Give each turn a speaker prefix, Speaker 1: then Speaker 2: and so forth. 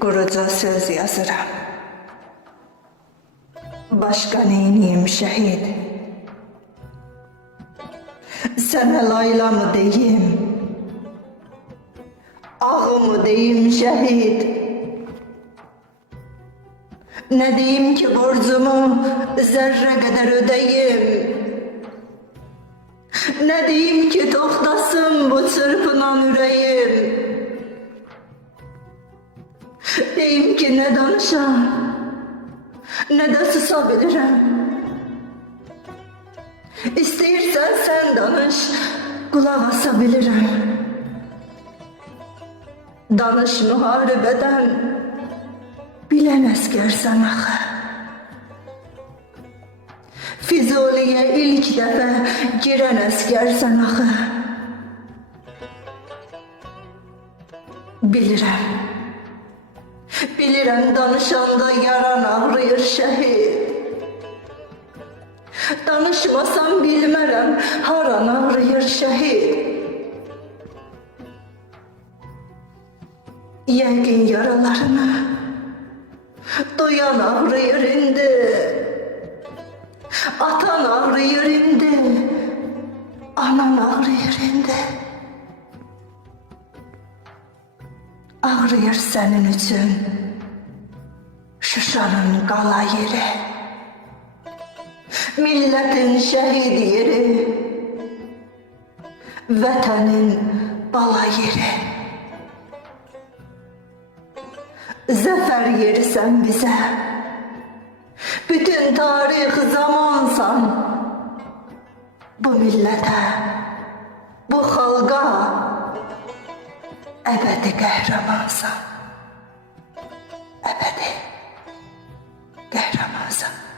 Speaker 1: Quruca söz yazıram. Başka neyniyim şehit? Sana layla mı deyim? Ağı mı deyim şehit? Ne diyeyim ki borcumu zerre kadar ödeyim? Ne diyeyim ki toktasın bu çırpınan yüreğim? Deyim ki ne danışam, ne de susabilirim. İsteyirsen sen danış, kulak asabilirim. Danış muharebeden, bilen eskersen axı. Füzuliye ilk defa giren eskersen axı. Bilirəm. Bilirəm danışanda yaran ağrıyır şəhid. Danışmasam bilmərəm haran ağrıyır şəhid. Yəqin yaralarını duyan ağrıyır indi. Atan ağrıyır indi. Anan ağrıyır indi. Ağrıyır sənin üçün Şuşanın qala yeri. Millətin şəhid yeri. Vətənin bala yeri. Zəfər yerisən bizə. Bütün tarix zamansan. Bu millətə Bu xalqa Əbədi qəhrəmansan. ゼロマン。